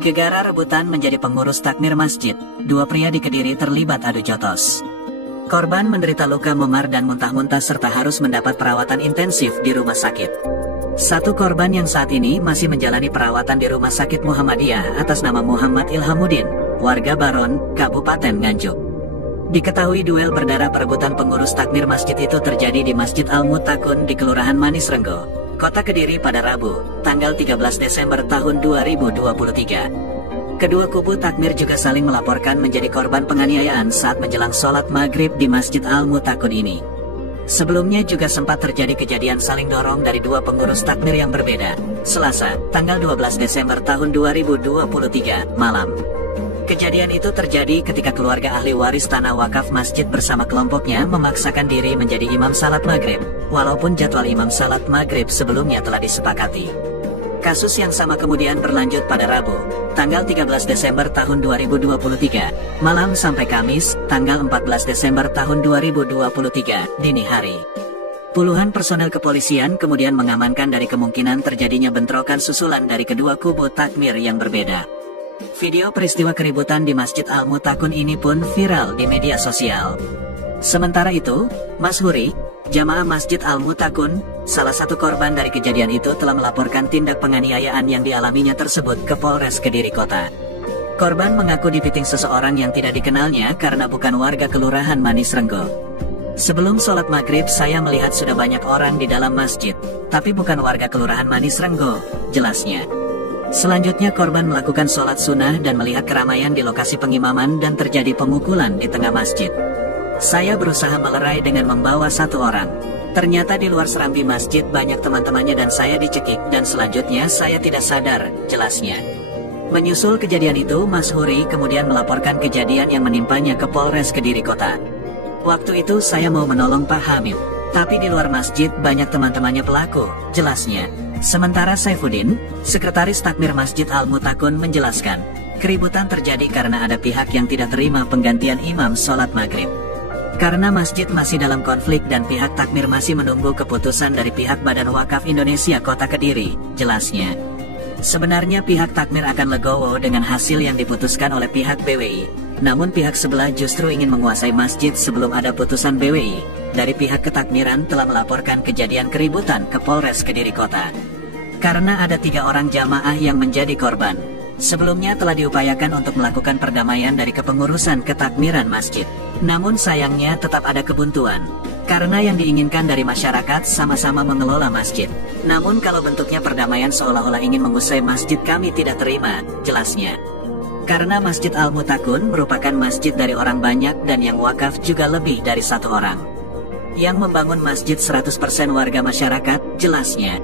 Gegara rebutan menjadi pengurus takmir masjid, dua pria di Kediri terlibat adu jotos. Korban menderita luka memar dan muntah-muntah serta harus mendapat perawatan intensif di rumah sakit. Satu korban yang saat ini masih menjalani perawatan di Rumah Sakit Muhammadiyah atas nama Muhammad Ilhamuddin, warga Baron, Kabupaten Nganjuk. Diketahui duel berdarah perebutan pengurus takmir masjid itu terjadi di Masjid Al-Mutakun di Kelurahan Manis Renggo, Kota Kediri pada Rabu, tanggal 13 Desember tahun 2023. Kedua kubu takmir juga saling melaporkan menjadi korban penganiayaan saat menjelang sholat maghrib di Masjid Al-Mutakun ini. Sebelumnya juga sempat terjadi kejadian saling dorong dari dua pengurus takmir yang berbeda, Selasa, tanggal 12 Desember tahun 2023, malam. Kejadian itu terjadi ketika keluarga ahli waris tanah wakaf masjid bersama kelompoknya memaksakan diri menjadi imam salat maghrib, walaupun jadwal imam salat maghrib sebelumnya telah disepakati. Kasus yang sama kemudian berlanjut pada Rabu, tanggal 13 Desember tahun 2023, malam sampai Kamis, tanggal 14 Desember tahun 2023, dini hari. Puluhan personel kepolisian kemudian mengamankan dari kemungkinan terjadinya bentrokan susulan dari kedua kubu takmir yang berbeda. Video peristiwa keributan di Masjid Al-Mutakun ini pun viral di media sosial. Sementara itu, Mas Huri, jamaah Masjid Al-Mutakun, salah satu korban dari kejadian itu telah melaporkan tindak penganiayaan yang dialaminya tersebut ke Polres Kediri Kota. Korban mengaku dipiting seseorang yang tidak dikenalnya karena bukan warga Kelurahan Manis Renggo. Sebelum sholat maghrib saya melihat sudah banyak orang di dalam masjid, tapi bukan warga Kelurahan Manis Renggo, jelasnya. Selanjutnya korban melakukan sholat sunnah dan melihat keramaian di lokasi pengimaman dan terjadi pemukulan di tengah masjid. Saya berusaha melerai dengan membawa satu orang. Ternyata di luar serambi masjid banyak teman-temannya dan saya dicekik dan selanjutnya saya tidak sadar, jelasnya. Menyusul kejadian itu, Mas Huri kemudian melaporkan kejadian yang menimpanya ke Polres Kediri Kota. Waktu itu saya mau menolong Pak Hamid, tapi di luar masjid banyak teman-temannya pelaku, jelasnya. Sementara Saifuddin, sekretaris takmir Masjid Al-Mutakun menjelaskan, keributan terjadi karena ada pihak yang tidak terima penggantian imam sholat maghrib. Karena masjid masih dalam konflik dan pihak takmir masih menunggu keputusan dari pihak Badan Wakaf Indonesia Kota Kediri, jelasnya. Sebenarnya pihak takmir akan legowo dengan hasil yang diputuskan oleh pihak BWI, namun pihak sebelah justru ingin menguasai masjid sebelum ada putusan BWI. Dari pihak ketakmiran telah melaporkan kejadian keributan ke Polres Kediri Kota. Karena ada 3 orang jamaah yang menjadi korban. Sebelumnya telah diupayakan untuk melakukan perdamaian dari kepengurusan ketakmiran masjid. Namun sayangnya tetap ada kebuntuan. Karena yang diinginkan dari masyarakat sama-sama mengelola masjid. Namun kalau bentuknya perdamaian seolah-olah ingin mengusai masjid kami tidak terima, jelasnya. Karena Masjid Al-Mutakun merupakan masjid dari orang banyak dan yang wakaf juga lebih dari 1 orang. Yang membangun masjid 100% warga masyarakat, jelasnya.